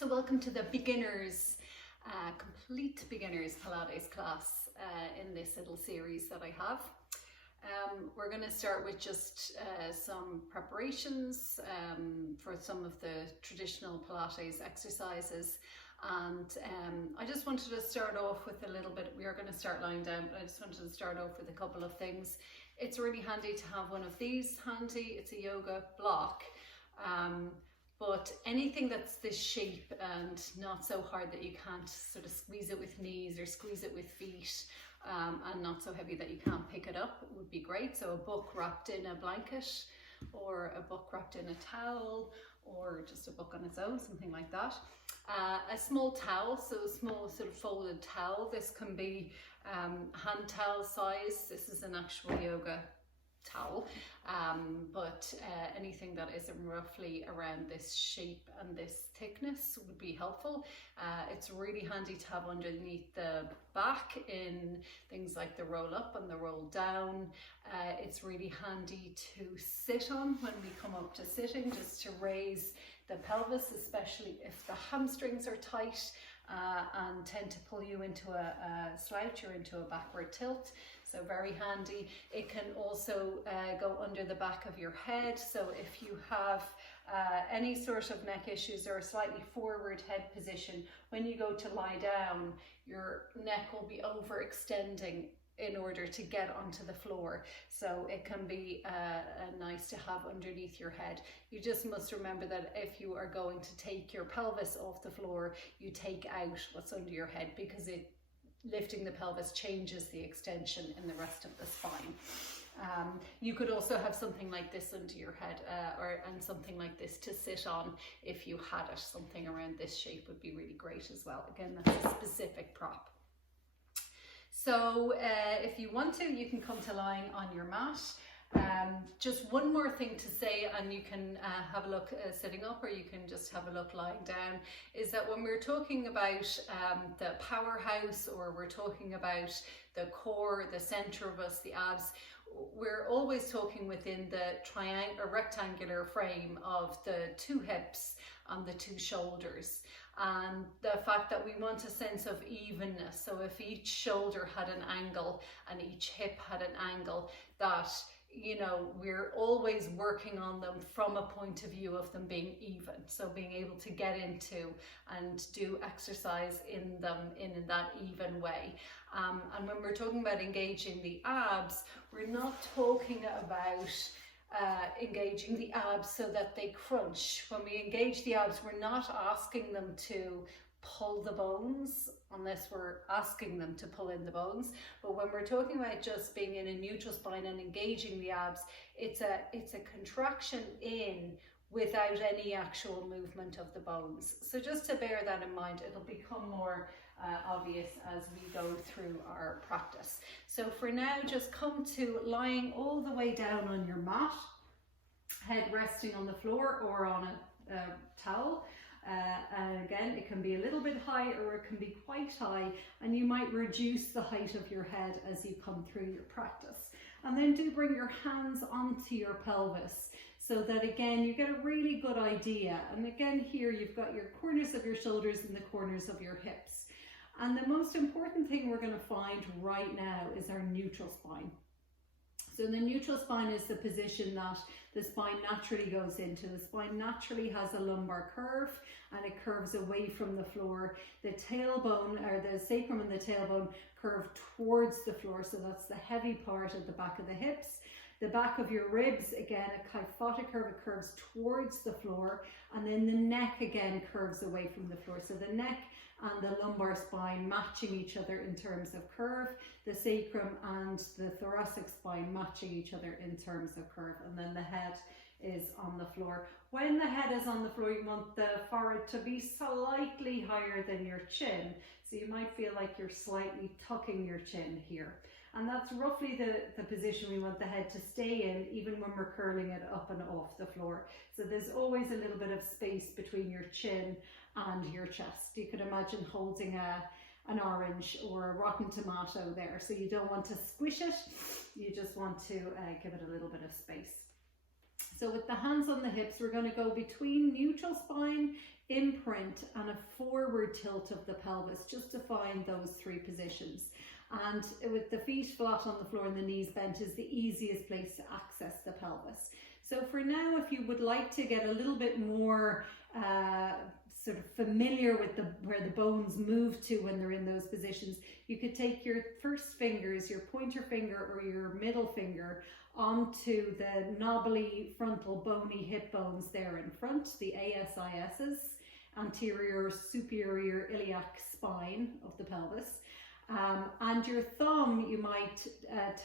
So welcome to the beginners, complete beginners Pilates class in this little series that I have. We're going to start with just some preparations for some of the traditional Pilates exercises. And I just wanted to start off with a little bit, we are going to start lying down, but I just wanted to start off with a couple of things. It's really handy to have one of these handy. It's a yoga block. But anything that's this shape and not so hard that you can't sort of squeeze it with knees or squeeze it with feet, and not so heavy that you can't pick it up would be great. So a book wrapped in a blanket, or a book wrapped in a towel, or just a book on its own, something like that. A small towel, so a small sort of folded towel. This can be hand towel size. This is an actual yoga towel, but anything that is roughly around this shape and this thickness would be helpful. It's really handy to have underneath the back in things like the roll up and the roll down. It's really handy to sit on when we come up to sitting, just to raise the pelvis, especially if the hamstrings are tight and tend to pull you into a slouch or into a backward tilt. So very handy. It can also go under the back of your head. So if you have any sort of neck issues or a slightly forward head position, when you go to lie down, your neck will be overextending in order to get onto the floor. So it can be nice to have underneath your head. You just must remember that if you are going to take your pelvis off the floor, you take out what's under your head, because lifting the pelvis changes the extension in the rest of the spine. You could also have something like this under your head, and something like this to sit on if you had it. Something around this shape would be really great as well. Again, that's a specific prop. So if you want to, you can come to lying on your mat. Just one more thing to say, and you can have a look sitting up, or you can just have a look lying down, is that when we're talking about the powerhouse, or we're talking about the core, the center of us, the abs, we're always talking within the rectangular frame of the two hips and the two shoulders. And the fact that we want a sense of evenness. So if each shoulder had an angle and each hip had an angle, that, you know, we're always working on them from a point of view of them being even. So being able to get into and do exercise in them in that even way. And when we're talking about engaging the abs, we're not talking about engaging the abs so that they crunch. When we engage the abs, we're not asking them to pull the bones, unless we're asking them to pull in the bones. But when we're talking about just being in a neutral spine and engaging the abs, it's a contraction in without any actual movement of the bones. So just to bear that in mind, it'll become more obvious as we go through our practice. So for now, just come to lying all the way down on your mat, head resting on the floor or on a towel. And again, it can be a little bit high or it can be quite high, and you might reduce the height of your head as you come through your practice. And then do bring your hands onto your pelvis, so that again you get a really good idea. And again, here you've got your corners of your shoulders and the corners of your hips. And the most important thing we're going to find right now is our neutral spine. So the neutral spine is the position that the spine naturally goes into. The spine naturally has a lumbar curve, and it curves away from the floor. The tailbone, or the sacrum and the tailbone, curve towards the floor. So that's the heavy part at the back of the hips. The back of your ribs, again, a kyphotic curve, it curves towards the floor. And then the neck again curves away from the floor. So the neck and the lumbar spine matching each other in terms of curve, the sacrum and the thoracic spine matching each other in terms of curve, and then the head is on the floor. When the head is on the floor, you want the forehead to be slightly higher than your chin, so you might feel like you're slightly tucking your chin here. And that's roughly the position we want the head to stay in, even when we're curling it up and off the floor. So there's always a little bit of space between your chin and your chest. You could imagine holding an orange or a rotten tomato there. So you don't want to squish it, you just want to give it a little bit of space. So with the hands on the hips, we're going to go between neutral spine imprint and a forward tilt of the pelvis, just to find those 3 positions. And with the feet flat on the floor and the knees bent is the easiest place to access the pelvis. So for now, if you would like to get a little bit more sort of familiar with where the bones move to when they're in those positions, you could take your first fingers, your pointer finger or your middle finger, onto the knobbly frontal bony hip bones there in front, the ASISs, anterior superior iliac spine of the pelvis. And your thumb you might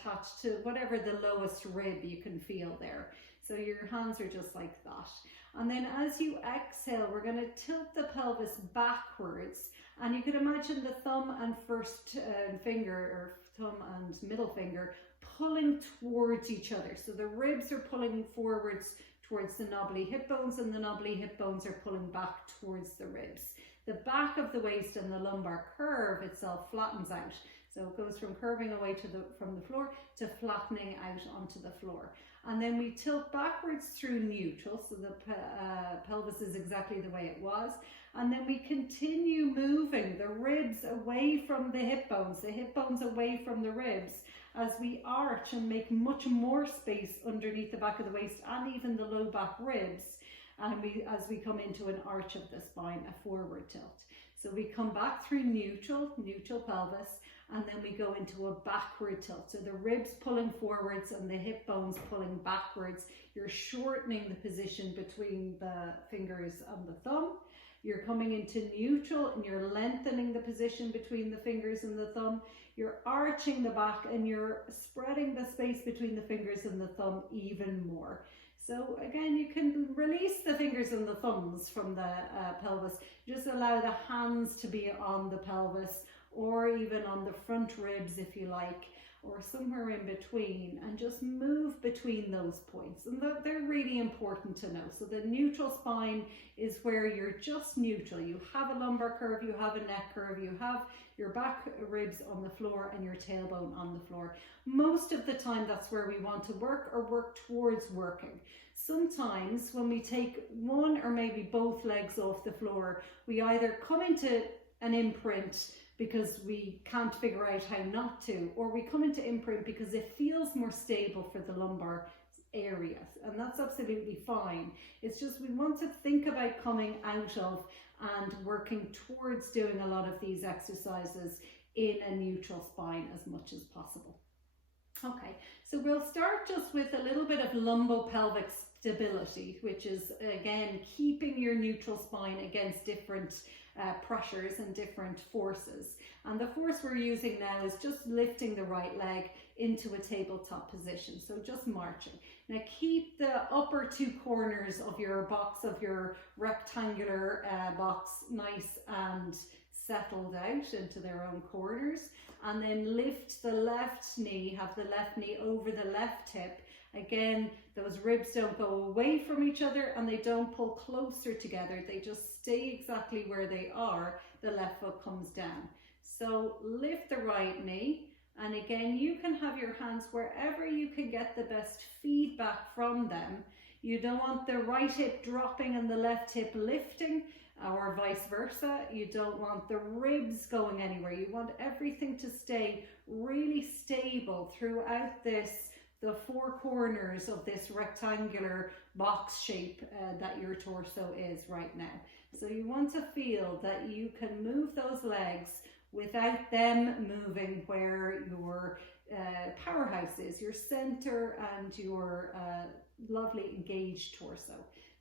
touch to whatever the lowest rib you can feel there. So your hands are just like that. And then as you exhale, we're going to tilt the pelvis backwards. And you could imagine the thumb and first finger, or thumb and middle finger, pulling towards each other. So the ribs are pulling forwards towards the knobbly hip bones, and the knobbly hip bones are pulling back towards the ribs. The back of the waist and the lumbar curve itself flattens out. So it goes from curving away from the floor to flattening out onto the floor. And then we tilt backwards through neutral, so the pelvis is exactly the way it was. And then we continue moving the ribs away from the hip bones away from the ribs, as we arch and make much more space underneath the back of the waist and even the low back ribs. And as we come into an arch of the spine, a forward tilt. So we come back through neutral pelvis, and then we go into a backward tilt. So the ribs pulling forwards and the hip bones pulling backwards. You're shortening the position between the fingers and the thumb. You're coming into neutral and you're lengthening the position between the fingers and the thumb. You're arching the back and you're spreading the space between the fingers and the thumb even more. So again, you can release the fingers and the thumbs from the pelvis. Just allow the hands to be on the pelvis, or even on the front ribs if you like, or somewhere in between, and just move between those points. And they're really important to know. So the neutral spine is where you're just neutral. You have a lumbar curve, you have a neck curve, you have your back ribs on the floor and your tailbone on the floor. Most of the time that's where we want to work, or work towards working. Sometimes when we take one or maybe both legs off the floor, we either come into an imprint because we can't figure out how not to, or we come into imprint because it feels more stable for the lumbar area, and that's absolutely fine. It's just we want to think about coming out of and working towards doing a lot of these exercises in a neutral spine as much as possible. Okay, so we'll start just with a little bit of lumbopelvic stability, which is again keeping your neutral spine against different pressures and different forces. And the force we're using now is just lifting the right leg into a tabletop position, so just marching. Now keep the upper 2 corners of your box, of your rectangular box, nice and settled out into their own corners, and then lift the left knee, have the left knee over the left hip. Again, those ribs don't go away from each other and they don't pull closer together. They just stay exactly where they are. The left foot comes down. So lift the right knee. And again, you can have your hands wherever you can get the best feedback from them. You don't want the right hip dropping and the left hip lifting, or vice versa. You don't want the ribs going anywhere. You want everything to stay really stable throughout the 4 corners of this rectangular box shape that your torso is right now. So you want to feel that you can move those legs without them moving where your powerhouse is, your center and your lovely engaged torso.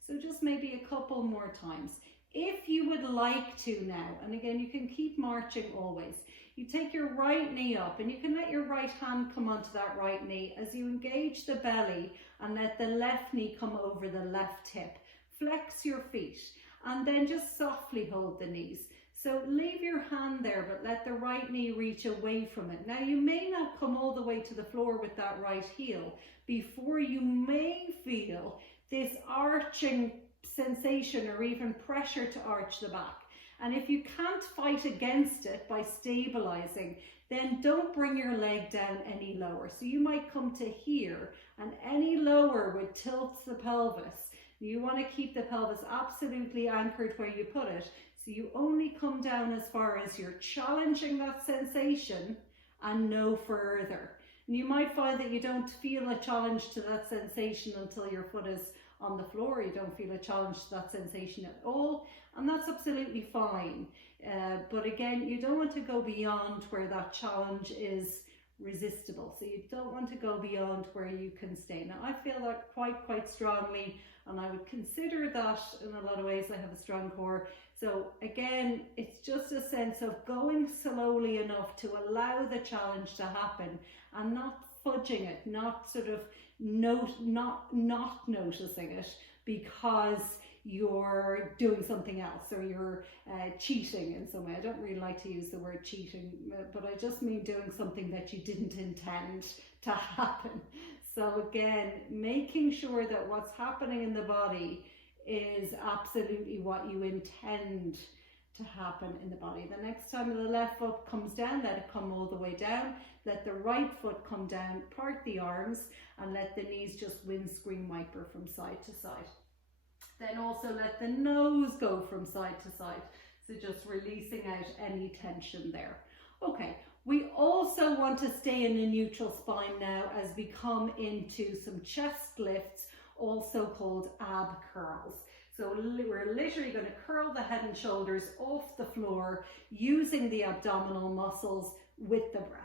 So just maybe a couple more times. If you would like to now, and again, you can keep marching always, you take your right knee up and you can let your right hand come onto that right knee as you engage the belly and let the left knee come over the left hip. Flex your feet and then just softly hold the knees. So leave your hand there, but let the right knee reach away from it. Now you may not come all the way to the floor with that right heel before you may feel this arching sensation or even pressure to arch the back. And if you can't fight against it by stabilizing, then don't bring your leg down any lower. So you might come to here, and any lower would tilt the pelvis. You want to keep the pelvis absolutely anchored where you put it. So you only come down as far as you're challenging that sensation and no further. And you might find that you don't feel a challenge to that sensation until your foot is on the floor. You don't feel a challenge to that sensation at all, and that's absolutely fine. But again, you don't want to go beyond where that challenge is resistible. So you don't want to go beyond where you can stay. Now, I feel that quite strongly, and I would consider that in a lot of ways I have a strong core. So again, it's just a sense of going slowly enough to allow the challenge to happen and not fudging it, not sort of not noticing it because you're doing something else or you're cheating in some way. I don't really like to use the word cheating, but I just mean doing something that you didn't intend to happen. So again, making sure that what's happening in the body is absolutely what you intend to happen in the body. The next time the left foot comes down, let it come all the way down. Let the right foot come down, part the arms, and let the knees just windscreen wiper from side to side. Then also let the nose go from side to side. So just releasing out any tension there. Okay, we also want to stay in a neutral spine now as we come into some chest lifts, also called ab curls. So we're literally going to curl the head and shoulders off the floor using the abdominal muscles with the breath.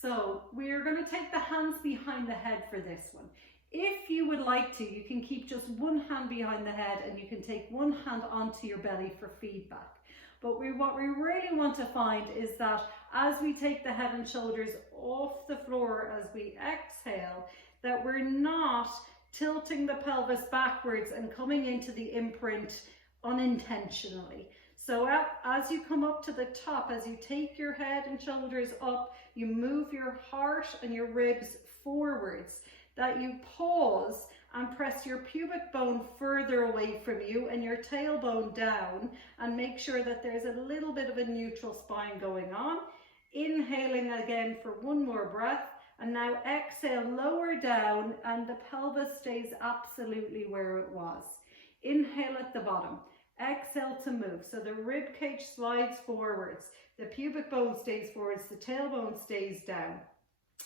So we're going to take the hands behind the head for this one. If you would like to, you can keep just one hand behind the head and you can take one hand onto your belly for feedback. But what we really want to find is that as we take the head and shoulders off the floor, as we exhale, that we're not tilting the pelvis backwards and coming into the imprint unintentionally. So as you come up to the top, as you take your head and shoulders up, you move your heart and your ribs forwards, that you pause and press your pubic bone further away from you and your tailbone down, and make sure that there's a little bit of a neutral spine going on. Inhaling again for one more breath. And now exhale, lower down, and the pelvis stays absolutely where it was. Inhale at the bottom. Exhale to move. So the rib cage slides forwards. The pubic bone stays forwards. The tailbone stays down.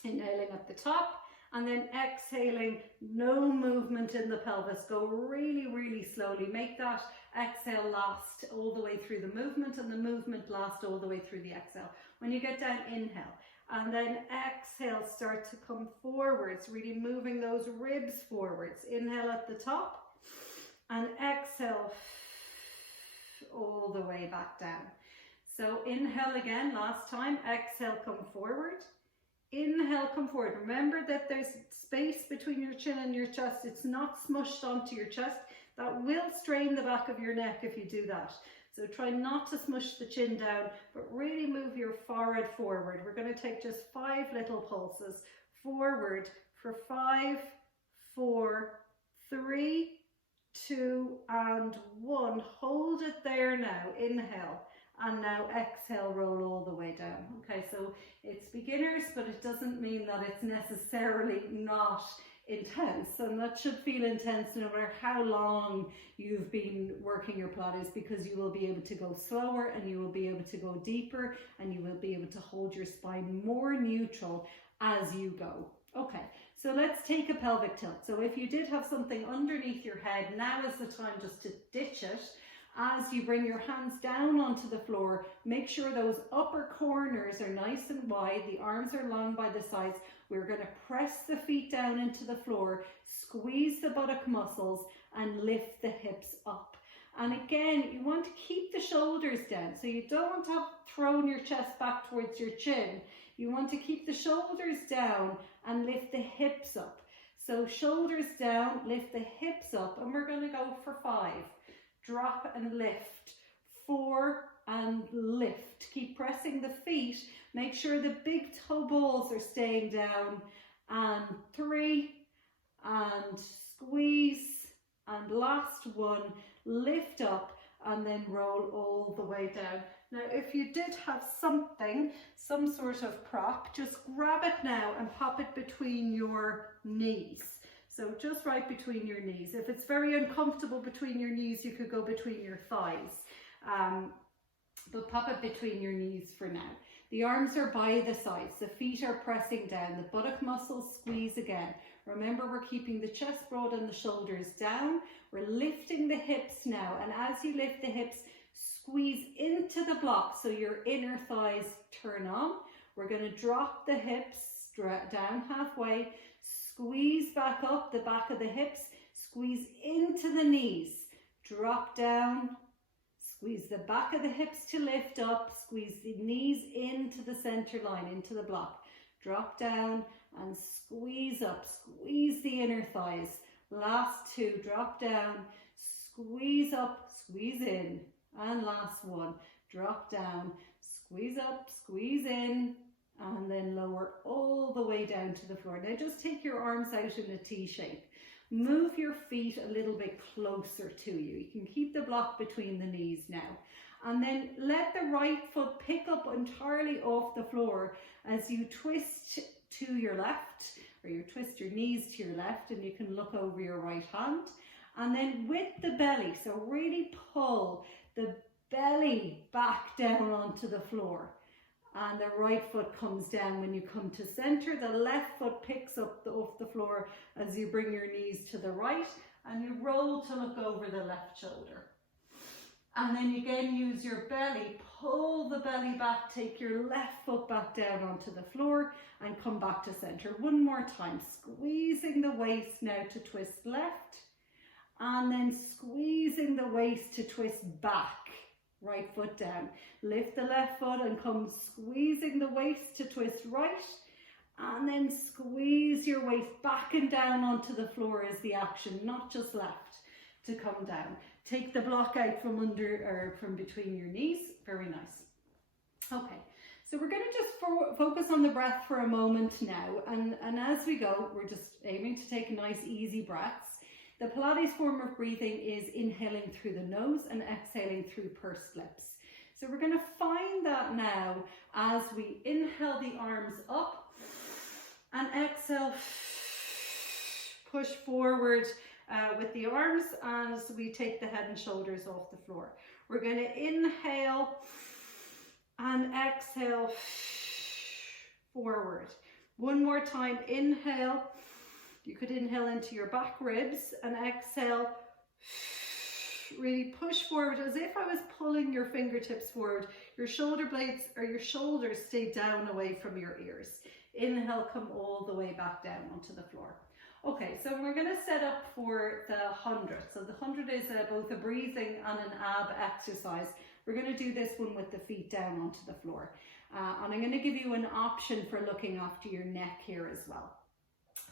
Inhaling at the top. And then exhaling, no movement in the pelvis. Go really slowly. Make that exhale last all the way through the movement, and the movement last all the way through the exhale. When you get down, inhale. And then exhale, start to come forwards, really moving those ribs forwards. Inhale at the top and exhale all the way back down. So inhale again, last time. Exhale, come forward. Inhale, come forward. Remember that there's space between your chin and your chest. It's not smushed onto your chest. That will strain the back of your neck if you do that. So try not to smush the chin down, but really move your forehead forward. We're going to take just 5 little pulses forward for 5, 4, 3, 2, and 1. Hold it there now. Inhale. And now exhale, roll all the way down. Okay, so it's beginners, but it doesn't mean that it's necessarily not intense, and that should feel intense no matter how long you've been working your Pilates, because you will be able to go slower and you will be able to go deeper and you will be able to hold your spine more neutral as you go. Okay, so let's take a pelvic tilt. So if you did have something underneath your head, now is the time just to ditch it. As you bring your hands down onto the floor, make sure those upper corners are nice and wide, the arms are long by the sides. We're going to press the feet down into the floor, squeeze the buttock muscles, and lift the hips up. And again, you want to keep the shoulders down. So you don't want to have thrown your chest back towards your chin. You want to keep the shoulders down and lift the hips up. So shoulders down, lift the hips up, and we're going to go for 5. Drop and lift. 4 and lift. Keep pressing the feet. Make sure the big toe balls are staying down. And 3 and squeeze. And last one, lift up and then roll all the way down. Now, if you did have something, some sort of prop, just grab it now and pop it between your knees. So just right between your knees. If it's very uncomfortable between your knees, you could go between your thighs. But pop it between your knees for now. The arms are by the sides, the feet are pressing down, the buttock muscles squeeze again. Remember, we're keeping the chest broad and the shoulders down. We're lifting the hips now, and as you lift the hips, squeeze into the block so your inner thighs turn on. We're going to drop the hips down halfway, squeeze back up the back of the hips, squeeze into the knees, drop down, squeeze the back of the hips to lift up, squeeze the knees into the center line, into the block, drop down and squeeze up, squeeze the inner thighs. Last two, drop down, squeeze up, squeeze in, and last one, drop down, squeeze up, squeeze in, and then lower all the way down to the floor. Now just take your arms out in a T shape. Move your feet a little bit closer to you. You can keep the block between the knees now. And then let the right foot pick up entirely off the floor as you twist to your left, or you twist your knees to your left, and you can look over your right hand. And then with the belly, so really pull the belly back down onto the floor. And the right foot comes down when you come to center. The left foot picks up off the floor as you bring your knees to the right, and you roll to look over the left shoulder. And then again, use your belly, pull the belly back, take your left foot back down onto the floor and come back to center. One more time, squeezing the waist now to twist left, and then squeezing the waist to twist back. Right foot down. Lift the left foot and come squeezing the waist to twist right, and then squeeze your waist back and down onto the floor is the action, not just left to come down. Take the block out from under or from between your knees. Very nice. Okay, so we're going to just focus on the breath for a moment now, and as we go, we're just aiming to take nice easy breaths. The Pilates form of breathing is inhaling through the nose and exhaling through pursed lips. So we're going to find that now as we inhale the arms up and exhale, push forward with the arms as we take the head and shoulders off the floor. We're going to inhale and exhale forward. One more time, inhale. You could inhale into your back ribs and exhale, really push forward as if I was pulling your fingertips forward. Your shoulder blades or your shoulders stay down away from your ears. Inhale, come all the way back down onto the floor. Okay, so we're going to set up for the 100. So the 100 is both a breathing and an ab exercise. We're going to do this one with the feet down onto the floor. And I'm going to give you an option for looking after your neck here as well.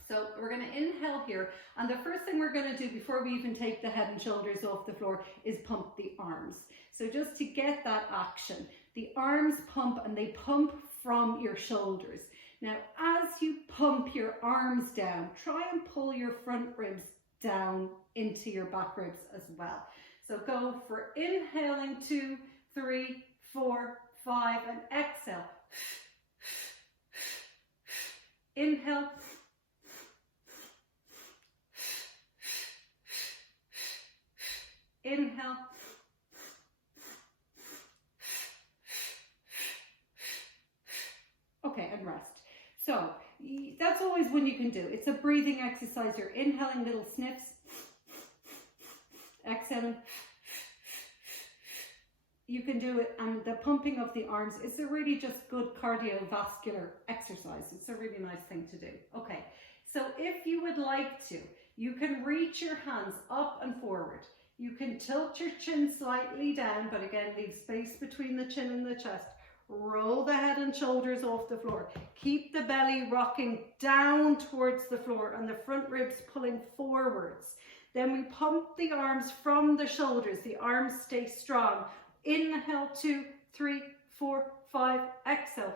So we're going to inhale here, and the first thing we're going to do before we even take the head and shoulders off the floor is pump the arms. So just to get that action, the arms pump, and they pump from your shoulders. Now as you pump your arms down, try and pull your front ribs down into your back ribs as well. So go for inhaling 2, 3, 4, 5, and exhale. Inhale. Inhale. Okay, and rest. So that's always one you can do. It's a breathing exercise. You're inhaling little sniffs, exhaling. You can do it, and the pumping of the arms is a really just good cardiovascular exercise. It's a really nice thing to do. Okay, so if you would like to, you can reach your hands up and forward. You can tilt your chin slightly down, but again, leave space between the chin and the chest. Roll the head and shoulders off the floor. Keep the belly rocking down towards the floor and the front ribs pulling forwards. Then we pump the arms from the shoulders. The arms stay strong. Inhale, 2, 3, 4, 5. Exhale.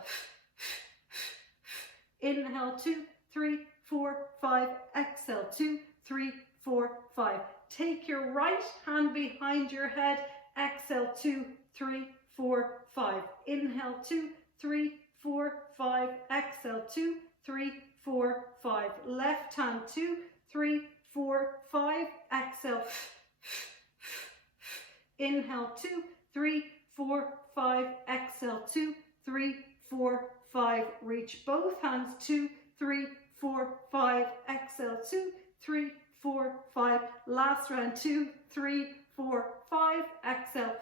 Inhale, 2, 3, 4, 5. Exhale, 2, 3, 4, 5. Take your right hand behind your head. Exhale, 2, 3, 4, 5. Inhale, 2, 3, 4, 5. Exhale, 2, 3, 4, 5. Left hand, 2, 3, 4, 5. Exhale. Inhale, 2, 3, 4, 5. Exhale, 2, 3, 4, 5. Reach both hands, 2, 3, 4, 5. Exhale, 2, 3, 4, 5. Last round, 2, 3, 4, 5. Exhale.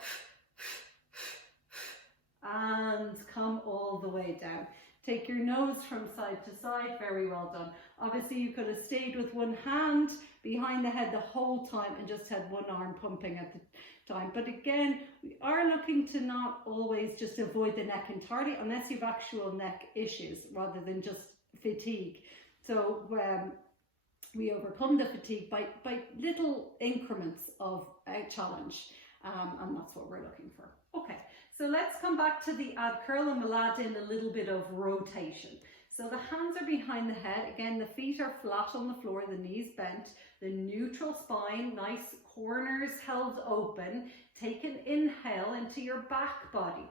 And come all the way down. Take your nose from side to side. Very well done. Obviously, you could have stayed with one hand behind the head the whole time and just had one arm pumping at the time. But again, we are looking to not always just avoid the neck entirely unless you've actual neck issues rather than just fatigue. So we overcome the fatigue by little increments of a challenge, and that's what we're looking for. Okay, so let's come back to the ab curl, and we'll add in a little bit of rotation. So the hands are behind the head. Again, the feet are flat on the floor, the knees bent, the neutral spine, nice corners held open. Take an inhale into your back body.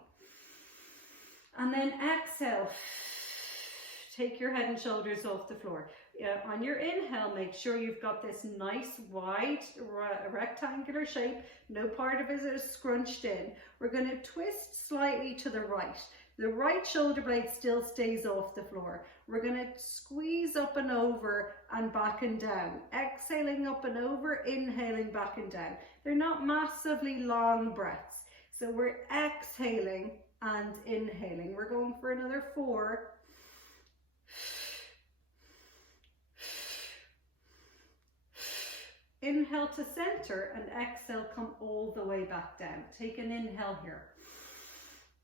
And then exhale. Take your head and shoulders off the floor. On your inhale, make sure you've got this nice wide rectangular shape. No part of it is scrunched in. We're going to twist slightly to the right. The right shoulder blade still stays off the floor. We're going to squeeze up and over and back and down. Exhaling up and over, inhaling back and down. They're not massively long breaths. So we're exhaling and inhaling. We're going for another 4. Inhale to center and exhale, come all the way back down. Take an inhale here.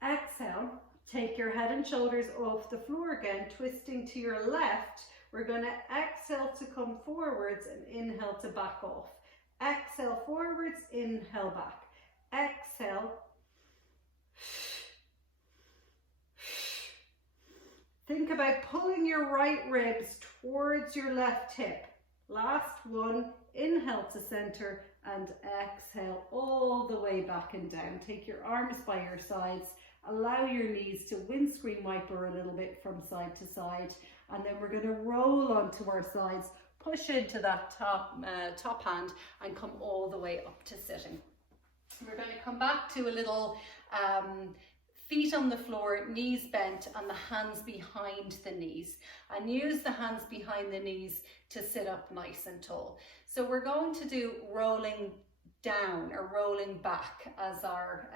Exhale, take your head and shoulders off the floor again, twisting to your left. We're going to exhale to come forwards and inhale to back off. Exhale forwards, inhale back. Exhale. Think about pulling your right ribs towards your left hip. Last one, inhale to center and exhale all the way back and down. Take your arms by your sides. Allow your knees to windscreen wiper a little bit from side to side. And then we're going to roll onto our sides, push into that top hand and come all the way up to sitting. We're going to come back to a little feet on the floor, knees bent, and the hands behind the knees. And use the hands behind the knees to sit up nice and tall. So we're going to do rolling down or rolling back as our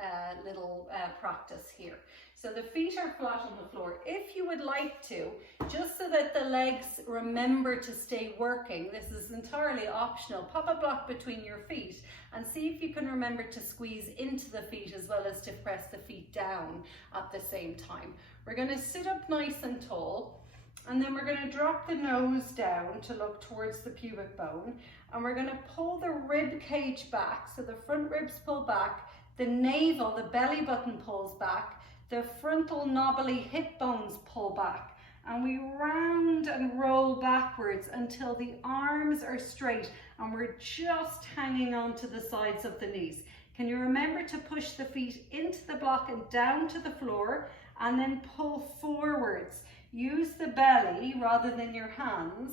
little practice here. So the feet are flat on the floor. If you would like to, just so that the legs remember to stay working, this is entirely optional, pop a block between your feet and see if you can remember to squeeze into the feet as well as to press the feet down at the same time. We're going to sit up nice and tall, and then we're going to drop the nose down to look towards the pubic bone, and we're going to pull the rib cage back, so the front ribs pull back, the navel, the belly button pulls back, the frontal knobbly hip bones pull back, and we round and roll backwards until the arms are straight and we're just hanging on to the sides of the knees. Can you remember to push the feet into the block and down to the floor, and then pull forwards? Use the belly rather than your hands,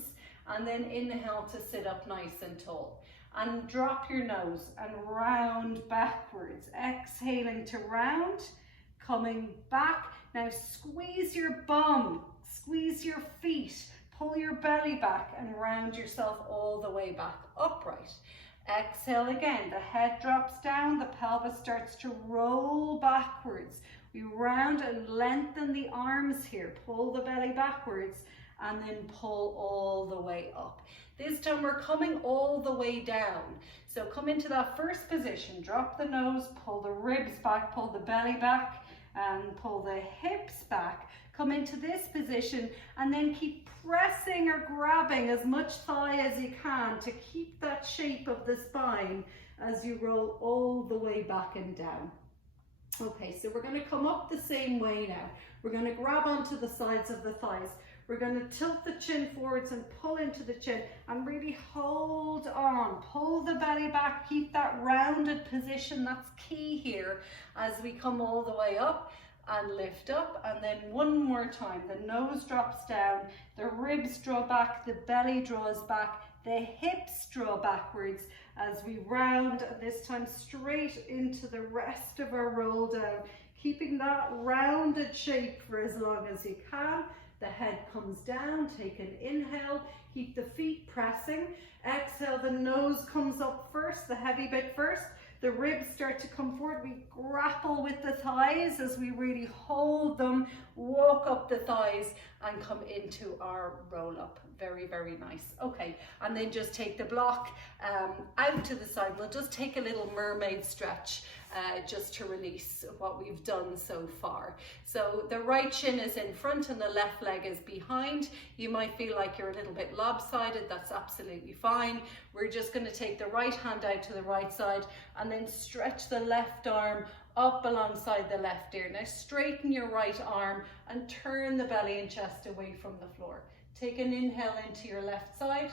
and then inhale to sit up nice and tall. And drop your nose and round backwards. Exhaling to round, coming back. Now squeeze your bum, squeeze your feet, pull your belly back and round yourself all the way back upright. Exhale again, the head drops down, the pelvis starts to roll backwards. We round and lengthen the arms here, pull the belly backwards and then pull all the way up. This time we're coming all the way down. So come into that first position, drop the nose, pull the ribs back, pull the belly back and pull the hips back. Come into this position and then keep pressing or grabbing as much thigh as you can to keep that shape of the spine as you roll all the way back and down. Okay, so we're going to come up the same way now. We're going to grab onto the sides of the thighs. We're going to tilt the chin forwards and pull into the chin and really hold on. Pull the belly back, keep that rounded position. That's key here as we come all the way up and lift up. And then one more time, the nose drops down, the ribs draw back, the belly draws back, The hips draw backwards as we round, and this time straight into the rest of our roll down, keeping that rounded shape for as long as you can. The head comes down, take an inhale, keep the feet pressing. Exhale, the nose comes up first, the heavy bit first. The ribs start to come forward. We grapple with the thighs as we really hold them, walk up the thighs and come into our roll up. Very, very nice. Okay, and then just take the block out to the side. We'll just take a little mermaid stretch just to release what we've done so far. So the right shin is in front and the left leg is behind. You might feel like you're a little bit lopsided. That's absolutely fine. We're just going to take the right hand out to the right side and then stretch the left arm up alongside the left ear. Now straighten your right arm and turn the belly and chest away from the floor. Take an inhale into your left side.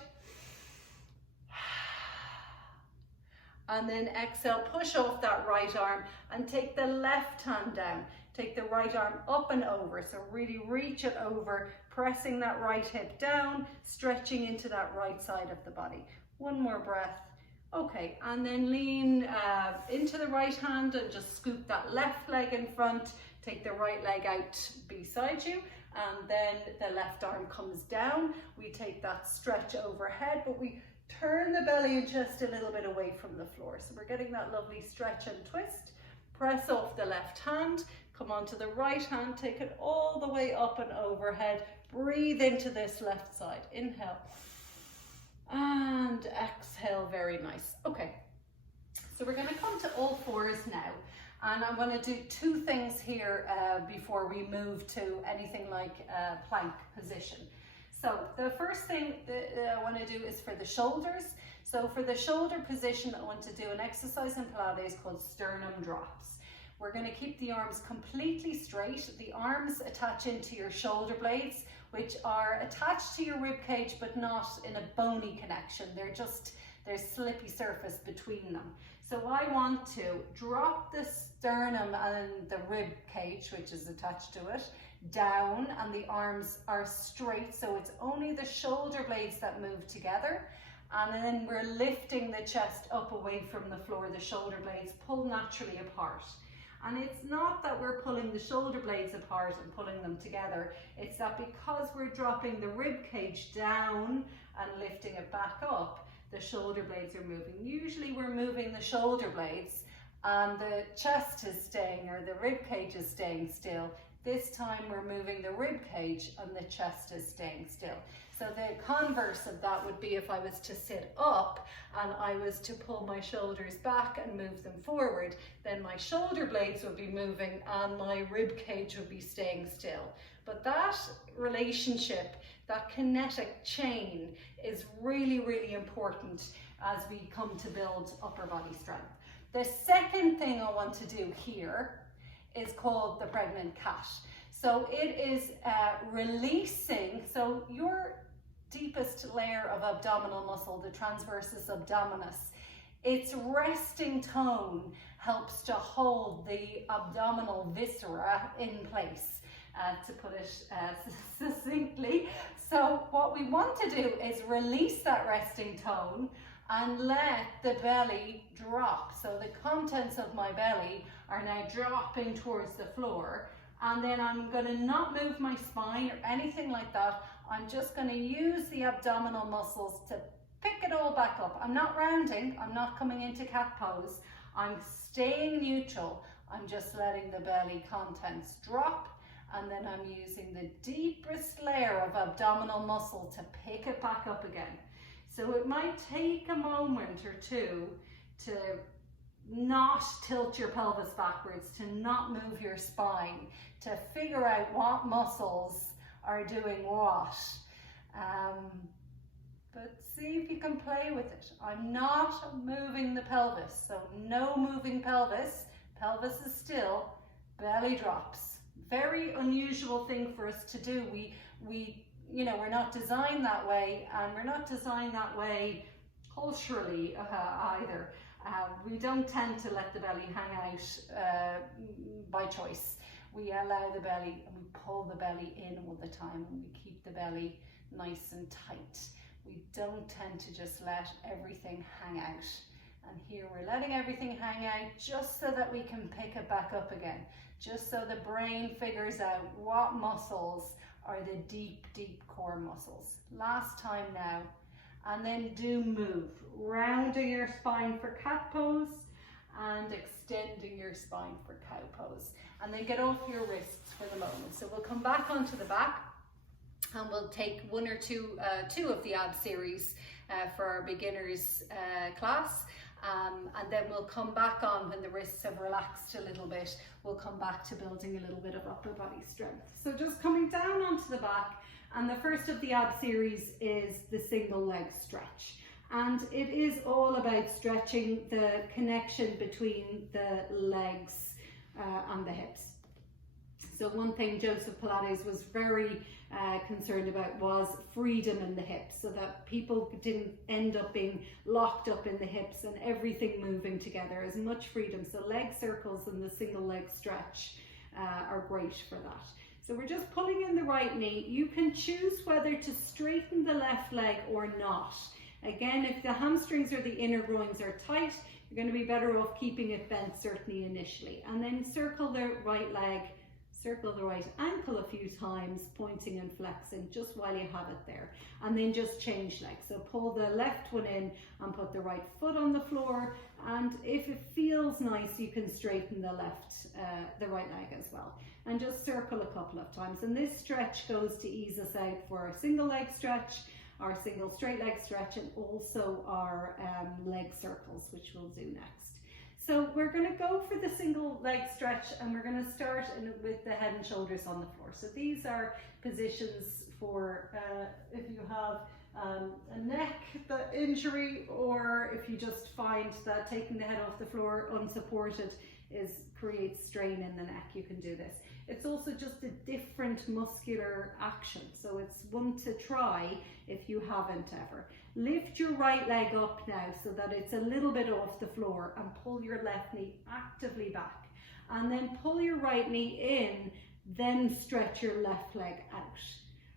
And then exhale, push off that right arm and take the left hand down. Take the right arm up and over. So really reach it over, pressing that right hip down, stretching into that right side of the body. One more breath. Okay, and then lean into the right hand and just scoop that left leg in front. Take the right leg out beside you. And then the left arm comes down. We take that stretch overhead, but we turn the belly and chest a little bit away from the floor. So we're getting that lovely stretch and twist. Press off the left hand, come onto the right hand, take it all the way up and overhead. Breathe into this left side. Inhale and exhale. Very nice. Okay, so we're going to come to all fours now. And I'm going to do two things here before we move to anything like plank position. So the first thing that I want to do is for the shoulders. So for the shoulder position, I want to do an exercise in Pilates called sternum drops. We're going to keep the arms completely straight. The arms attach into your shoulder blades, which are attached to your rib cage, but not in a bony connection. There's slippy surface between them. So I want to drop the sternum and the rib cage, which is attached to it, down, and the arms are straight. So it's only the shoulder blades that move together. And then we're lifting the chest up away from the floor. The shoulder blades pull naturally apart. And it's not that we're pulling the shoulder blades apart and pulling them together. It's that because we're dropping the rib cage down and lifting it back up, the shoulder blades are moving. Usually we're moving the shoulder blades and the chest is staying, or the rib cage is staying still. This time we're moving the rib cage and the chest is staying still. So the converse of that would be if I was to sit up and I was to pull my shoulders back and move them forward, then my shoulder blades would be moving and my rib cage would be staying still. But that relationship, that kinetic chain, is really, really important as we come to build upper body strength. The second thing I want to do here is called the pregnant cat. So it is releasing, so your deepest layer of abdominal muscle, the transversus abdominis, its resting tone helps to hold the abdominal viscera in place, to put it succinctly. So what we want to do is release that resting tone and let the belly drop. So the contents of my belly are now dropping towards the floor, and then I'm going to not move my spine or anything like that. I'm just going to use the abdominal muscles to pick it all back up. I'm not rounding, I'm not coming into cat pose, I'm staying neutral. I'm just letting the belly contents drop, and then I'm using the deepest layer of abdominal muscle to pick it back up again. So it might take a moment or two to not tilt your pelvis backwards, to not move your spine, to figure out what muscles are doing what. But see if you can play with it. I'm not moving the pelvis, so no moving pelvis. Pelvis is still, belly drops. Very unusual thing for us to do. We're not designed that way, and we're not designed that way culturally either. We don't tend to let the belly hang out by choice. We allow the belly, and we pull the belly in all the time, and we keep the belly nice and tight. we don't tend to just let everything hang out. And here we're letting everything hang out just so that we can pick it back up again. Just so the brain figures out what muscles are the deep, deep core muscles. Last time now. And then do move, rounding your spine for cat pose and extending your spine for cow pose. And then get off your wrists for the moment. So we'll come back onto the back and we'll take one or two of the ab series for our beginners class. And then we'll come back on when the wrists have relaxed a little bit. We'll come back to building a little bit of upper body strength. So just coming down onto the back, and the first of the ab series is the single leg stretch. And it is all about stretching the connection between the legs and the hips. So one thing Joseph Pilates was very concerned about was freedom in the hips, so that people didn't end up being locked up in the hips and everything moving together, as much freedom. So leg circles and the single leg stretch are great for that. So we're just pulling in the right knee. You can choose whether to straighten the left leg or not. Again, if the hamstrings or the inner groins are tight, you're going to be better off keeping it bent, certainly initially. And then circle the right leg, circle the right ankle a few times, pointing and flexing just while you have it there. And then just change legs. So pull the left one in and put the right foot on the floor. And if it feels nice, you can straighten the right leg as well. And just circle a couple of times. And this stretch goes to ease us out for our single leg stretch, our single straight leg stretch, and also our leg circles, which we'll do next. So we're going to go for the single leg stretch, and we're going to start with the head and shoulders on the floor. So these are positions for if you have a neck injury, or if you just find that taking the head off the floor unsupported creates strain in the neck, you can do this. It's also just a different muscular action, so it's one to try if you haven't ever. Lift your right leg up now so that it's a little bit off the floor, and pull your left knee actively back. And then pull your right knee in, then stretch your left leg out.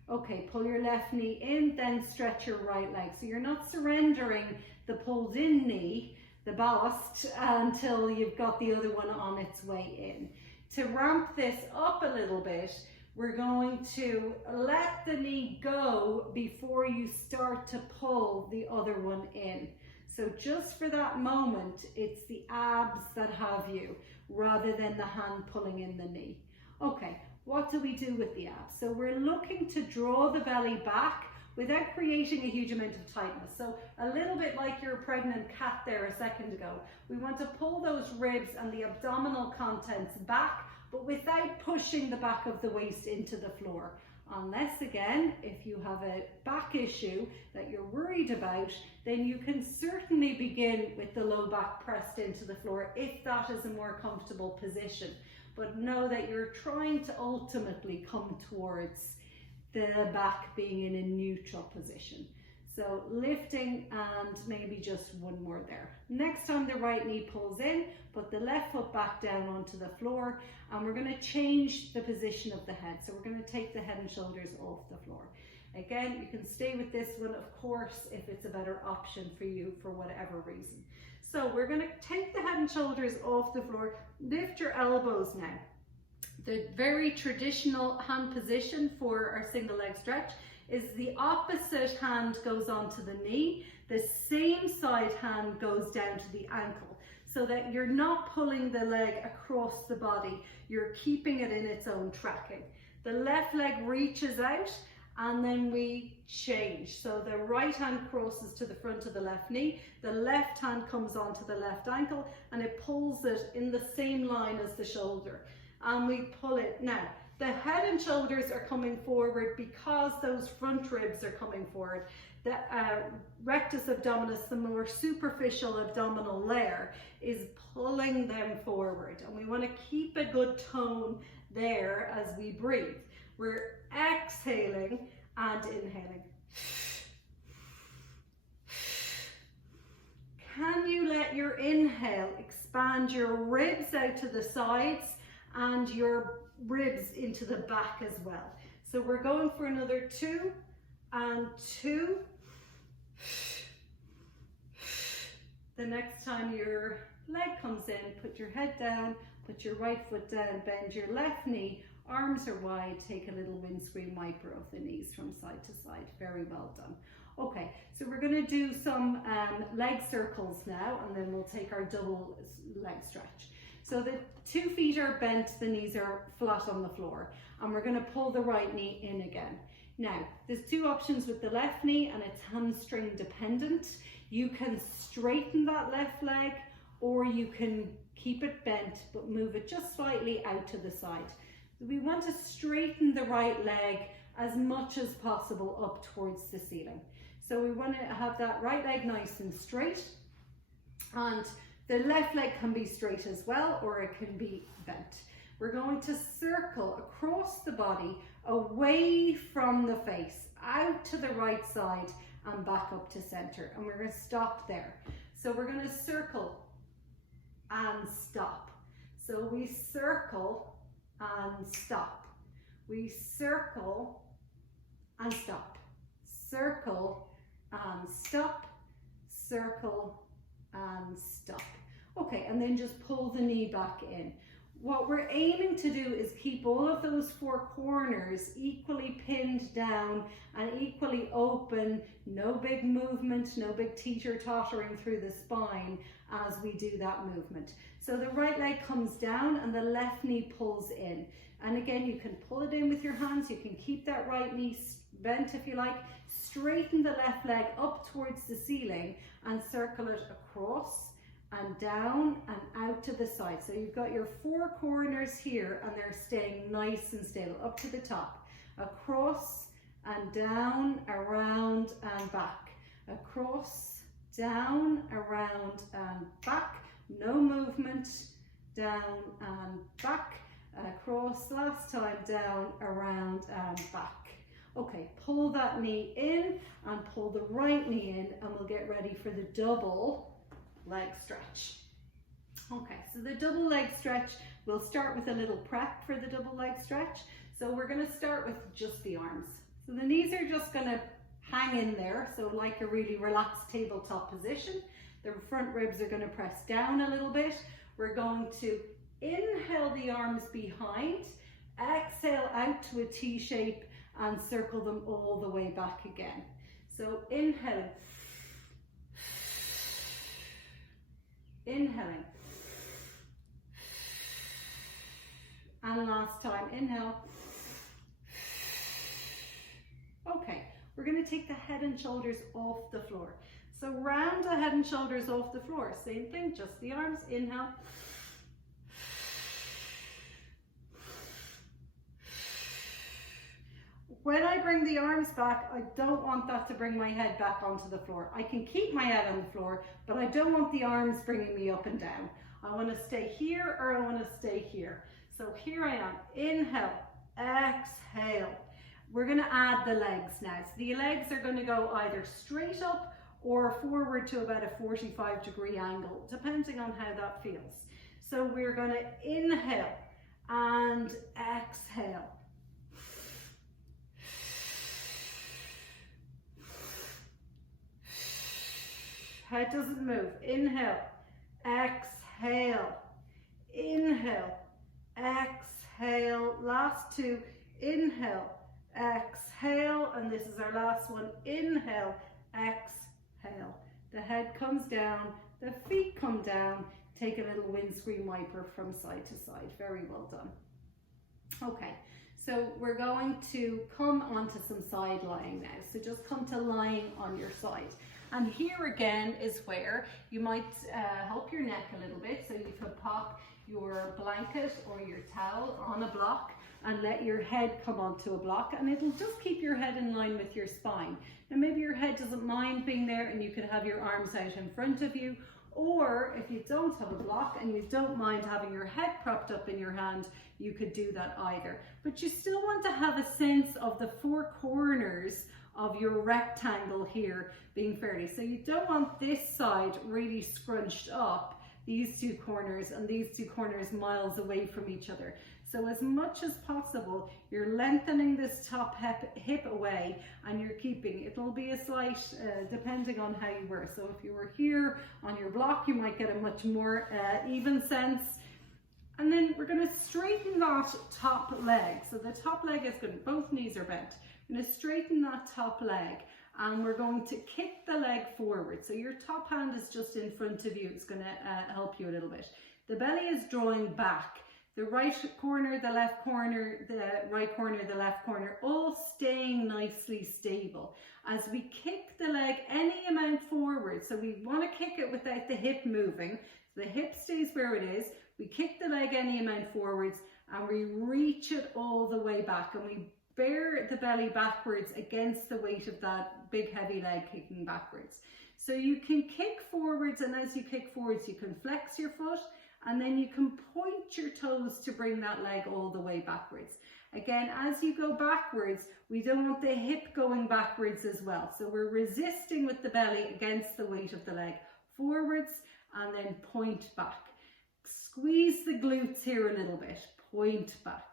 Okay, pull your left knee in, then stretch your right leg. So you're not surrendering the pulled in knee, the ballast, until you've got the other one on its way in. To ramp this up a little bit, we're going to let the knee go before you start to pull the other one in. So just for that moment, it's the abs that have you, rather than the hand pulling in the knee. Okay, what do we do with the abs? So we're looking to draw the belly back without creating a huge amount of tightness. So a little bit like your pregnant cat there a second ago. We want to pull those ribs and the abdominal contents back, but without pushing the back of the waist into the floor. Unless, again, if you have a back issue that you're worried about, then you can certainly begin with the low back pressed into the floor if that is a more comfortable position. But know that you're trying to ultimately come towards the back being in a neutral position. So lifting, and maybe just one more there. Next time the right knee pulls in, put the left foot back down onto the floor, and we're going to change the position of the head. So we're going to take the head and shoulders off the floor. Again, you can stay with this one, of course, if it's a better option for you for whatever reason. So we're going to take the head and shoulders off the floor. Lift your elbows now. The very traditional hand position for our single leg stretch is the opposite hand goes onto the knee, the same side hand goes down to the ankle, so that you're not pulling the leg across the body, you're keeping it in its own tracking. The left leg reaches out, and then we change. So the right hand crosses to the front of the left knee, the left hand comes onto the left ankle, and it pulls it in the same line as the shoulder. And we pull it. Now, the head and shoulders are coming forward because those front ribs are coming forward. The rectus abdominis, the more superficial abdominal layer, is pulling them forward. And we want to keep a good tone there as we breathe. We're exhaling and inhaling. Can you let your inhale expand your ribs out to the sides and your ribs into the back as well? So we're going for another 2 and 2 The next time your leg comes in, put your head down, put your right foot down, bend your left knee, arms are wide, take a little windscreen wiper of the knees from side to side. Very well done. Okay, so we're going to do some leg circles now, and then we'll take our double leg stretch. So the 2 feet are bent, the knees are flat on the floor, and we're going to pull the right knee in again. Now, there's 2 options with the left knee, and it's hamstring dependent. You can straighten that left leg, or you can keep it bent, but move it just slightly out to the side. We want to straighten the right leg as much as possible up towards the ceiling. So we want to have that right leg nice and straight, and the left leg can be straight as well, or it can be bent. We're going to circle across the body, away from the face, out to the right side and back up to center, and we're going to stop there. So we're going to circle and stop. So we circle and stop. We circle and stop. Circle and stop. Circle and stop. Okay, and then just pull the knee back in. What we're aiming to do is keep all of those 4 corners equally pinned down and equally open. No big movement, no big teeter-tottering through the spine as we do that movement. So the right leg comes down and the left knee pulls in. And again, you can pull it in with your hands. You can keep that right knee bent if you like. Straighten the left leg up towards the ceiling and circle it across and down and out to the side. So you've got your 4 corners here, and they're staying nice and stable up to the top. Across and down, around and back. Across, down, around and back. No movement. Down and back. Across, last time, down, around and back. Okay, pull that knee in and pull the right knee in, and we'll get ready for the double leg stretch. Okay, so the double leg stretch, we'll start with a little prep for the double leg stretch. So we're going to start with just the arms. So the knees are just going to hang in there, so like a really relaxed tabletop position. The front ribs are going to press down a little bit. We're going to inhale the arms behind, exhale out to a T shape and circle them all the way back again. So inhaling, inhaling, and last time, inhale. Okay, we're going to take the head and shoulders off the floor. So round the head and shoulders off the floor. Same thing, just the arms. Inhale. When I bring the arms back, I don't want that to bring my head back onto the floor. I can keep my head on the floor, but I don't want the arms bringing me up and down. I want to stay here, or I want to stay here. So here I am. Inhale, exhale. We're going to add the legs now. So the legs are going to go either straight up or forward to about a 45-degree angle, depending on how that feels. So we're going to inhale and exhale. Head doesn't move. Inhale, exhale, inhale, exhale. Last 2, inhale, exhale, and this is our last one. Inhale, exhale. The head comes down, the feet come down. Take a little windscreen wiper from side to side. Very well done. Okay, so we're going to come onto some side lying now. So just come to lying on your side. And here again is where you might help your neck a little bit. So you could pop your blanket or your towel on a block and let your head come onto a block, and it'll just keep your head in line with your spine. And maybe your head doesn't mind being there and you could have your arms out in front of you. Or if you don't have a block and you don't mind having your head propped up in your hand, you could do that either. But you still want to have a sense of the 4 corners of your rectangle here being fairly. So you don't want this side really scrunched up these two corners and these two corners miles away from each other. So as much as possible, you're lengthening this top hip away, and you're keeping, it'll be a slight, depending on how you were. So if you were here on your block, you might get a much more even sense. And then we're going to straighten that top leg. So the top leg is going to, both knees are bent. We're going to straighten that top leg, and we're going to kick the leg forward. So your top hand is just in front of you. It's going to help you a little bit. The belly is drawing back. The right corner, the left corner, the right corner, the left corner, all staying nicely stable. As we kick the leg any amount forward, so we want to kick it without the hip moving. So the hip stays where it is. We kick the leg any amount forwards, and we reach it all the way back, and we bear the belly backwards against the weight of that big heavy leg kicking backwards. So you can kick forwards, and as you kick forwards, you can flex your foot, and then you can point your toes to bring that leg all the way backwards. Again, as you go backwards, we don't want the hip going backwards as well. So we're resisting with the belly against the weight of the leg. Forwards, and then point back. Squeeze the glutes here a little bit. Point back.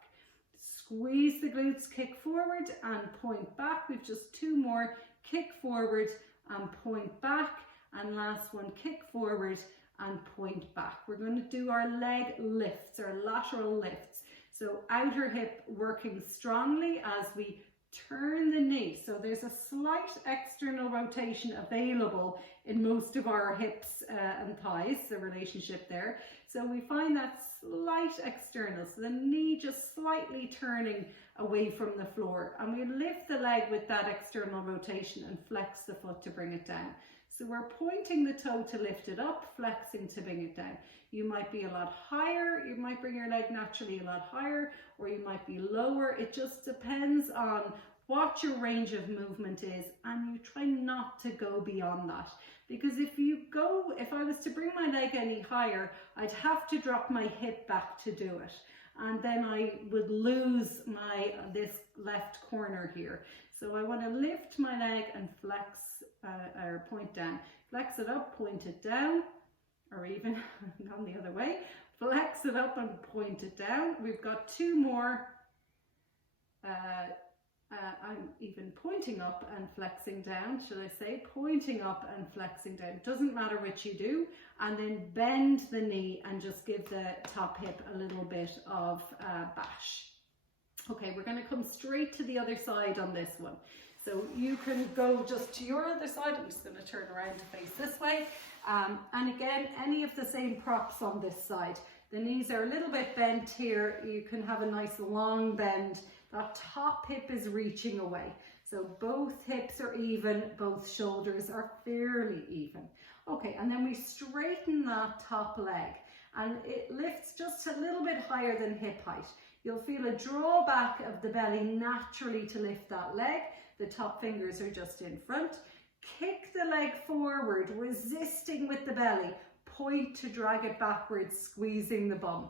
Squeeze the glutes, kick forward and point back. We've just two more. Kick forward and point back. And last one, kick forward and point back. We're going to do our leg lifts, our lateral lifts. So outer hip working strongly as we turn the knee. So there's a slight external rotation available in most of our hips and thighs, the relationship there. So we find that slight external, so the knee just slightly turning away from the floor, and we lift the leg with that external rotation and flex the foot to bring it down. So we're pointing the toe to lift it up, flexing to bring it down. You might be a lot higher, you might bring your leg naturally a lot higher, or you might be lower. It just depends on what your range of movement is, and you try not to go beyond that. Because if I was to bring my leg any higher, I'd have to drop my hip back to do it. And then I would lose this left corner here. So I want to lift my leg and flex or point down. Flex it up, point it down, or even gone the other way. Flex it up and point it down. We've got two more. I'm even pointing up and flexing down, should I say, pointing up and flexing down. Doesn't matter which you do. And then bend the knee and just give the top hip a little bit of bash. Okay, we're going to come straight to the other side on this one. So you can go just to your other side. I'm just going to turn around to face this way. And again, any of the same props on this side. The knees are a little bit bent here. You can have a nice long bend. That top hip is reaching away. So both hips are even, both shoulders are fairly even. Okay, and then we straighten that top leg, and it lifts just a little bit higher than hip height. You'll feel a draw back of the belly naturally to lift that leg. The top fingers are just in front. Kick the leg forward, resisting with the belly. Point to drag it backwards, squeezing the bum.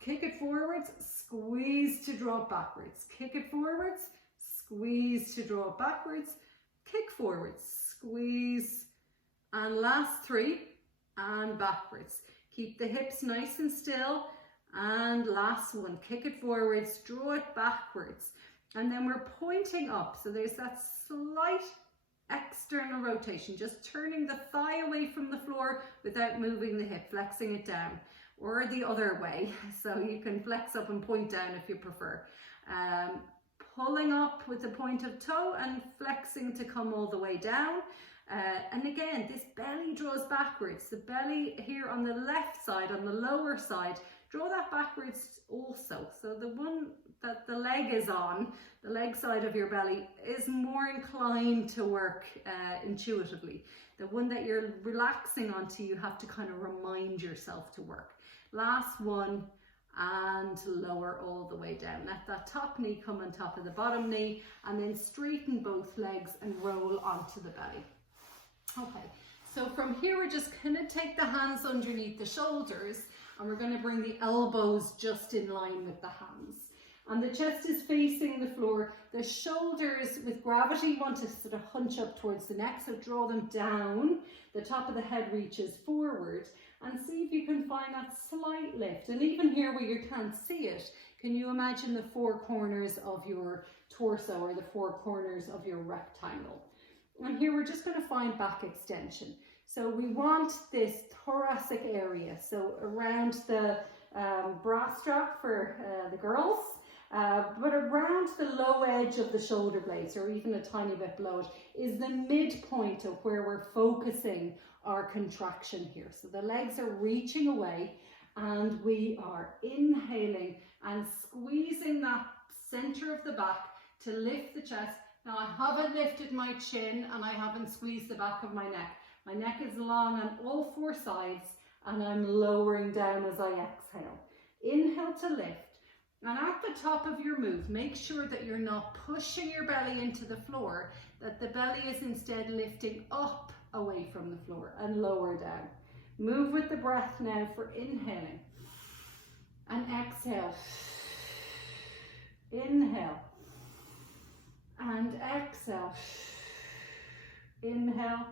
Kick it forwards, squeeze to draw it backwards. Kick it forwards, squeeze to draw it backwards. Kick forwards, squeeze. And last three, and backwards. Keep the hips nice and still. And last one, kick it forwards, draw it backwards. And then we're pointing up. So there's that slight external rotation, just turning the thigh away from the floor without moving the hip, flexing it down, or the other way. So you can flex up and point down if you prefer. Pulling up with the point of toe and flexing to come all the way down. And again, this belly draws backwards. The belly here on the left side, on the lower side, draw that backwards also. So the one that the leg is on, the leg side of your belly, is more inclined to work intuitively. The one that you're relaxing onto, you have to kind of remind yourself to work. Last one, and lower all the way down. Let that top knee come on top of the bottom knee, and then straighten both legs and roll onto the belly. Okay, so from here we're just going to take the hands underneath the shoulders, and we're going to bring the elbows just in line with the hands. And the chest is facing the floor. The shoulders, with gravity, want to sort of hunch up towards the neck, so draw them down. The top of the head reaches forward, and see if you can find that slight lift. And even here where you can't see it, can you imagine the four corners of your torso or the four corners of your rectangle? And here we're just going to find back extension. So we want this thoracic area, so around the bra strap for the girls, but around the low edge of the shoulder blades, or even a tiny bit below it, is the midpoint of where we're focusing our contraction here. So the legs are reaching away and we are inhaling and squeezing that center of the back to lift the chest. Now I haven't lifted my chin and I haven't squeezed the back of my neck. My neck is long on all four sides and I'm lowering down as I exhale. Inhale to lift. And at the top of your move, make sure that you're not pushing your belly into the floor, that the belly is instead lifting up away from the floor and lower down. Move with the breath now for inhaling. And exhale. Inhale. And exhale. Inhale.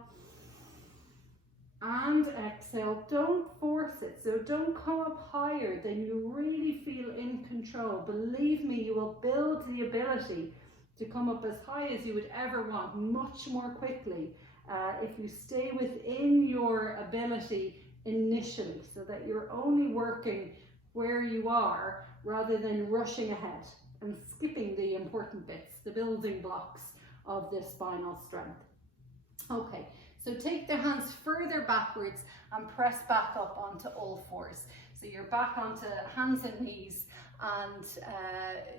And exhale. Don't force it. So don't come up higher than you really feel in control. Believe me, you will build the ability to come up as high as you would ever want much more quickly if you stay within your ability initially, so that you're only working where you are rather than rushing ahead and skipping the important bits, the building blocks of this spinal strength. Okay. So take the hands further backwards and press back up onto all fours. So you're back onto hands and knees, and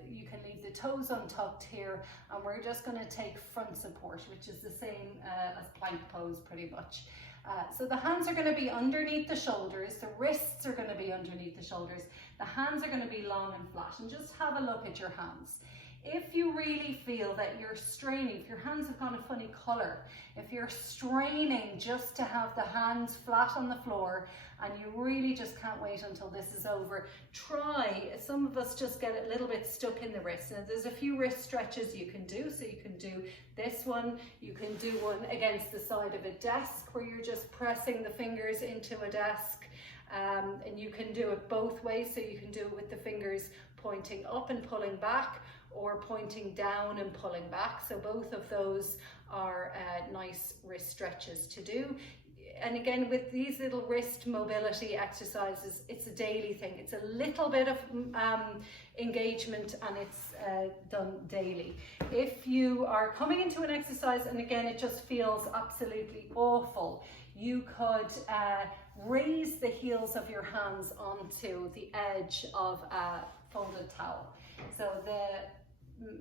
you can leave the toes untucked here, and we're just going to take front support, which is the same as plank pose pretty much. So the hands are going to be underneath the shoulders, the wrists are going to be underneath the shoulders, the hands are going to be long and flat, and just have a look at your hands. If you really feel that you're straining, if your hands have got a funny color, if you're straining just to have the hands flat on the floor and you really just can't wait until this is over, try. Some of us just get a little bit stuck in the wrists. Now there's a few wrist stretches you can do. So you can do this one, you can do one against the side of a desk where you're just pressing the fingers into a desk. And you can do it both ways. So you can do it with the fingers pointing up and pulling back, or pointing down and pulling back. So both of those are nice wrist stretches to do. And again, with these little wrist mobility exercises, it's a daily thing. It's a little bit of engagement, and it's done daily. If you are coming into an exercise and again it just feels absolutely awful, you could raise the heels of your hands onto the edge of a folded towel. So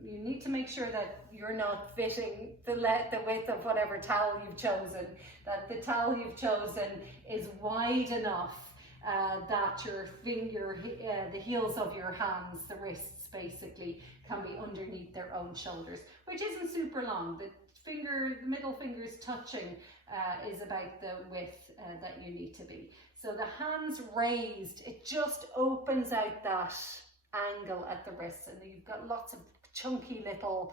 you need to make sure that you're not fitting the width of whatever towel you've chosen, that the towel you've chosen is wide enough that the heels of your hands, the wrists basically, can be underneath their own shoulders, which isn't super long. The middle fingers touching is about the width that you need to be. So the hands raised, it just opens out that angle at the wrists, and you've got lots of chunky little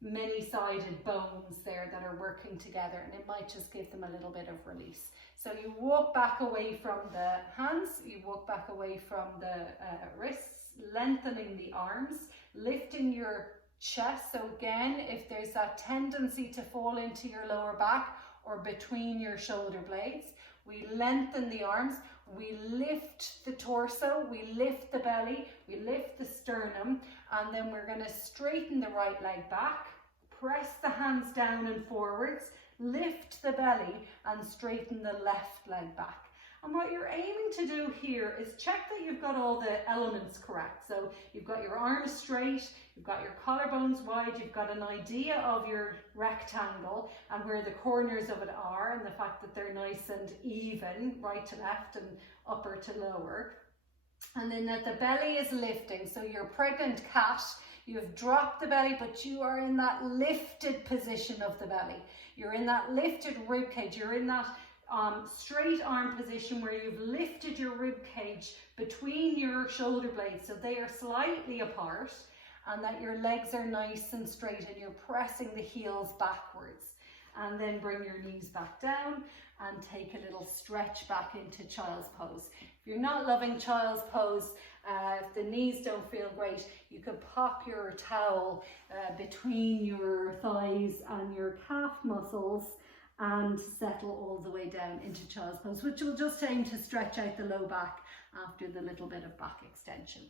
many-sided bones there that are working together, and it might just give them a little bit of release. So you walk back away from the hands, you walk back away from the wrists, lengthening the arms, lifting your chest. So again, if there's that tendency to fall into your lower back or between your shoulder blades, we lengthen the arms, we lift the torso, we lift the belly, we lift the sternum, and then we're going to straighten the right leg back, press the hands down and forwards, lift the belly and straighten the left leg back. And what you're aiming to do here is check that you've got all the elements correct. So you've got your arms straight, you've got your collarbones wide, you've got an idea of your rectangle and where the corners of it are, and the fact that they're nice and even, right to left and upper to lower. And then that the belly is lifting. So your pregnant cat, you have dropped the belly, but you are in that lifted position of the belly. You're in that lifted rib cage. You're in that straight arm position where you've lifted your rib cage between your shoulder blades, so they are slightly apart, and that your legs are nice and straight and you're pressing the heels backwards. and then bring your knees back down and take a little stretch back into child's pose. If you're not loving child's pose, if the knees don't feel great, you could pop your towel between your thighs and your calf muscles and settle all the way down into child's pose, which will just aim to stretch out the low back after the little bit of back extension.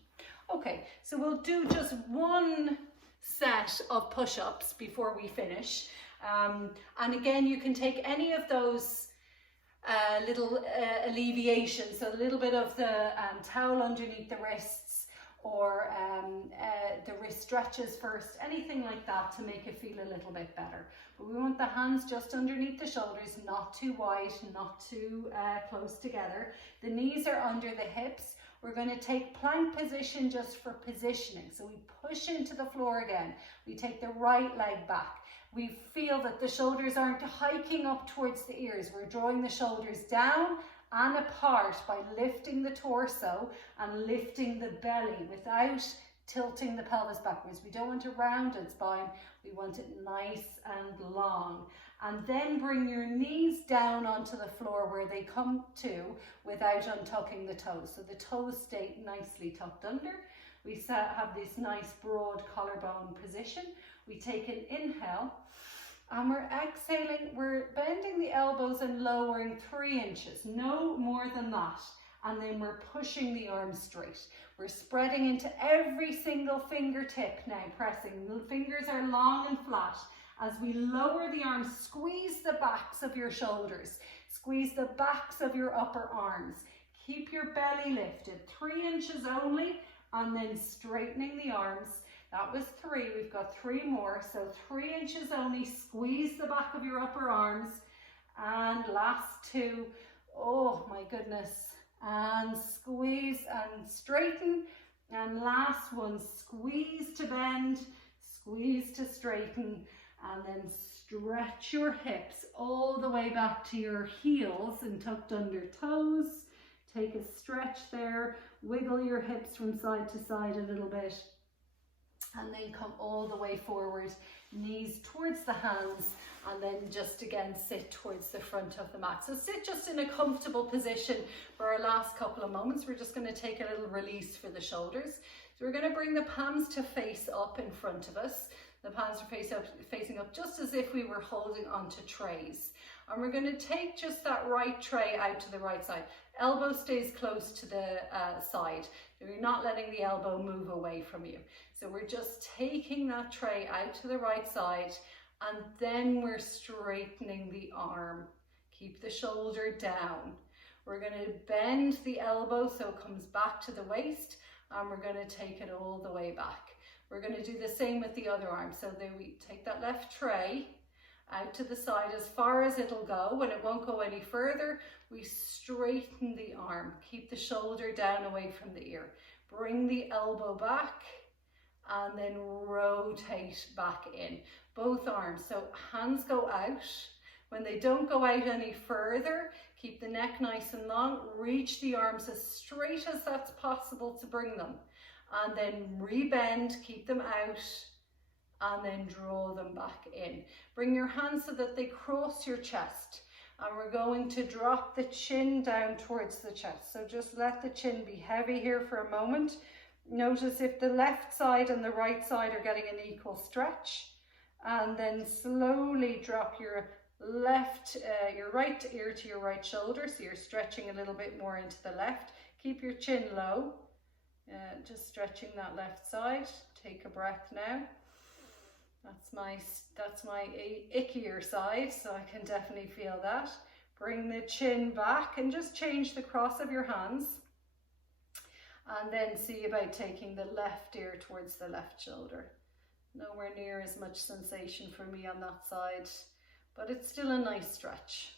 Okay, so we'll do just one set of push-ups before we finish. And again, you can take any of those little alleviations, so a little bit of the towel underneath the wrists, or the wrist stretches first, anything like that to make it feel a little bit better. But we want the hands just underneath the shoulders, not too wide, not too close together. The knees are under the hips. We're going to take plank position just for positioning. So we push into the floor again. We take the right leg back. We feel that the shoulders aren't hiking up towards the ears. We're drawing the shoulders down and apart by lifting the torso and lifting the belly without tilting the pelvis backwards. We don't want a rounded spine. We want it nice and long. And then bring your knees down onto the floor where they come to without untucking the toes. So the toes stay nicely tucked under. We have this nice broad collarbone position. We take an inhale and we're exhaling. We're bending the elbows and lowering 3 inches, no more than that. And then we're pushing the arms straight. We're spreading into every single fingertip now, pressing. The fingers are long and flat. As we lower the arms, squeeze the backs of your shoulders. Squeeze the backs of your upper arms. Keep your belly lifted, 3 inches only, and then straightening the arms. That was 3, we've got 3 more. So 3 inches only, squeeze the back of your upper arms. And last 2, oh my goodness. And squeeze and straighten. And last one, squeeze to bend, squeeze to straighten. And then stretch your hips all the way back to your heels and tucked under toes. Take a stretch there, wiggle your hips from side to side a little bit. And then come all the way forward, knees towards the hands, and then just again sit towards the front of the mat. So sit just in a comfortable position for our last couple of moments. We're just going to take a little release for the shoulders. So we're going to bring the palms to face up in front of us. The palms are facing up just as if we were holding onto trays. And we're going to take just that right tray out to the right side. Elbow stays close to the side. You're not letting the elbow move away from you. So we're just taking that tray out to the right side, and then we're straightening the arm. Keep the shoulder down. We're going to bend the elbow so it comes back to the waist, and we're going to take it all the way back. We're going to do the same with the other arm. So then we take that left tray out to the side as far as it'll go. When it won't go any further, we straighten the arm. Keep the shoulder down away from the ear. Bring the elbow back and then rotate back in. Both arms. So hands go out. When they don't go out any further, keep the neck nice and long. Reach the arms as straight as that's possible to bring them. And then rebend, keep them out, and then draw them back in. Bring your hands so that they cross your chest. And we're going to drop the chin down towards the chest. So just let the chin be heavy here for a moment. Notice if the left side and the right side are getting an equal stretch. And then slowly drop your right ear to your right shoulder. So you're stretching a little bit more into the left. Keep your chin low. Just stretching that left side. Take a breath now. That's my ickier side, so I can definitely feel that. Bring the chin back and just change the cross of your hands. And then see about taking the left ear towards the left shoulder. Nowhere near as much sensation for me on that side, but it's still a nice stretch.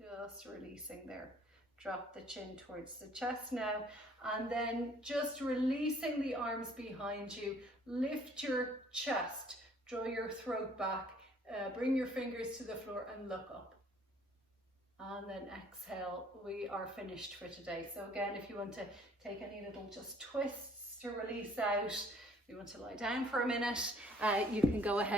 Just releasing there. Drop the chin towards the chest now, and then just releasing the arms behind you. Lift your chest, draw your throat back, bring your fingers to the floor and look up. And then exhale. We are finished for today. So again, if you want to take any little just twists to release out, you want to lie down for a minute, you can go ahead.